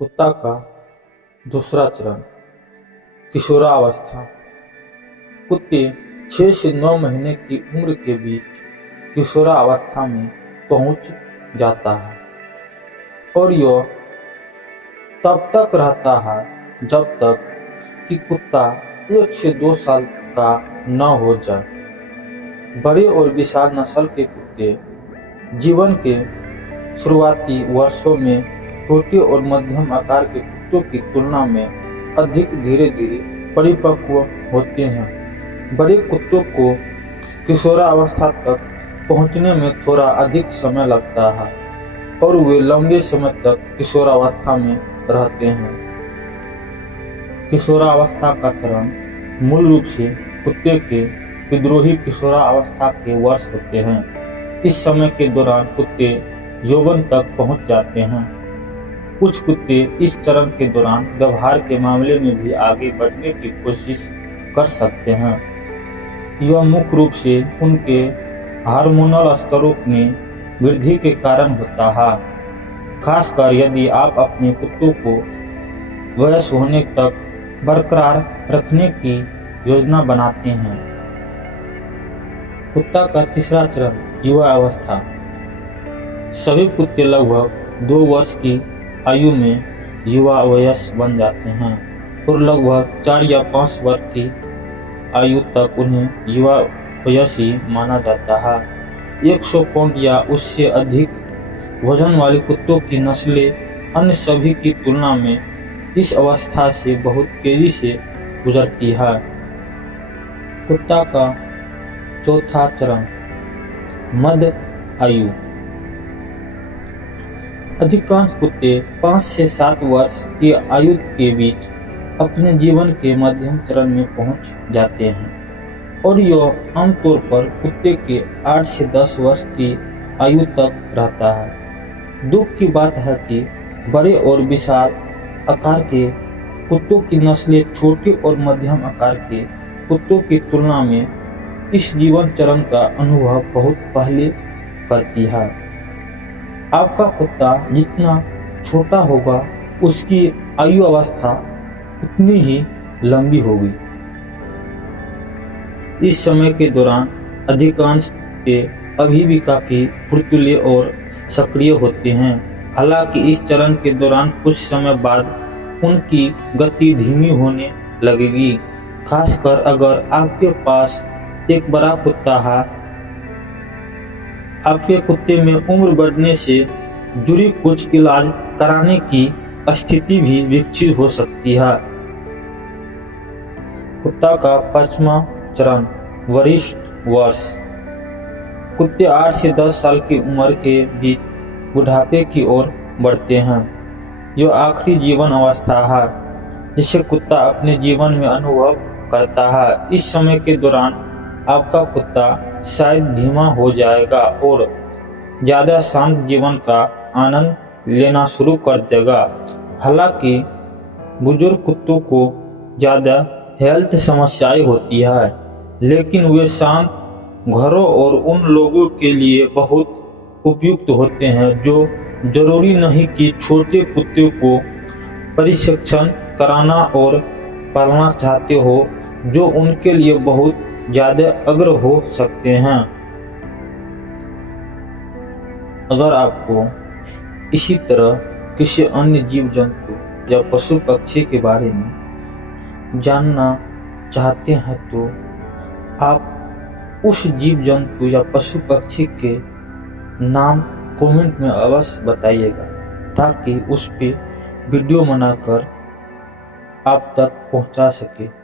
कुत्ता का दूसरा चरण, किशोरावस्था। कुत्ते 6 से 9 महीने की उम्र के बीच किशोरावस्था में पहुंच जाता है और यह तब तक रहता है जब तक कि कुत्ता 1 से 2 साल का न हो जाए। बड़े और विशाल नस्ल के कुत्ते जीवन के शुरुआती वर्षों में छोटे और मध्यम आकार के कुत्तों की तुलना में अधिक धीरे धीरे परिपक्व होते हैं। बड़े कुत्तों को किशोरावस्था तक पहुंचने में थोड़ा अधिक समय लगता है और वे लंबे समय तक किशोरावस्था में रहते हैं। किशोरावस्था का चरण मूल रूप से कुत्ते के विद्रोही किशोरावस्था के वर्ष होते हैं। इस समय के दौरान कुत्ते यौवन तक पहुंच जाते हैं। कुछ कुत्ते इस चरण के दौरान व्यवहार के मामले में भी आगे बढ़ने की कोशिश कर सकते हैं। यह मुख्य रूप से उनके हार्मोनल स्तरों में वृद्धि के कारण होता है, खासकर यदि आप अपने कुत्तों को वयस्क होने तक बरकरार रखने की योजना बनाते हैं। कुत्ता का तीसरा चरण, युवा अवस्था। सभी कुत्ते लगभग 2 वर्ष की आयु में युवा वयस्क बन जाते हैं और लगभग 4 या 5 वर्ष की आयु तक उन्हें युवा वयस्क ही माना जाता है। 100 पाउंड या उससे अधिक वजन वाले कुत्तों की नस्लें अन्य सभी की तुलना में इस अवस्था से बहुत तेजी से गुजरती है। कुत्ता का चौथा चरण, मध्य आयु। अधिकांश कुत्ते 5 से 7 वर्ष की आयु के बीच अपने जीवन के मध्यम चरण में पहुंच जाते हैं और यह आमतौर पर कुत्ते के 8 से 10 वर्ष की आयु तक रहता है। दुख की बात है कि बड़े और विशाल आकार के कुत्तों की नस्लें छोटे और मध्यम आकार के कुत्तों की तुलना में इस जीवन चरण का अनुभव बहुत पहले करती है। आपका कुत्ता जितना छोटा होगा उसकी आयु अवस्था उतनी ही लंबी होगी। इस समय के दौरान अधिकांश कुत्ते अभी भी काफी फुर्तीले और सक्रिय होते हैं। हालांकि इस चरण के दौरान कुछ समय बाद उनकी गति धीमी होने लगेगी, खासकर अगर आपके पास एक बड़ा कुत्ता है। आपके कुत्ते में उम्र बढ़ने से जुड़ी कुछ इलाज कराने की स्थिति भी विकसित हो सकती है। कुत्ता का 5वां चरण, वरिष्ठ वर्ष। कुत्ते 8 से 10 साल की उम्र के बीच बुढ़ापे की ओर बढ़ते हैं। यह आखिरी जीवन अवस्था है जिसे कुत्ता अपने जीवन में अनुभव करता है। इस समय के दौरान आपका कुत्ता शायद धीमा हो जाएगा और ज्यादा शांत जीवन का आनंद लेना शुरू कर देगा। हालांकि बुजुर्ग कुत्तों को ज्यादा हेल्थ समस्याएं होती है, लेकिन वे शांत घरों और उन लोगों के लिए बहुत उपयुक्त होते हैं जो जरूरी नहीं कि छोटे कुत्ते को प्रशिक्षण कराना और पालना चाहते हो, जो उनके लिए बहुत ज्यादा अग्र हो सकते हैं। अगर आपको इसी तरह किसी अन्य जीव जंतु या पशु पक्षी के बारे में जानना चाहते हैं तो आप उस जीव जंतु या पशु पक्षी के नाम कमेंट में अवश्य बताइएगा, ताकि उस पे वीडियो बनाकर आप तक पहुंचा सके।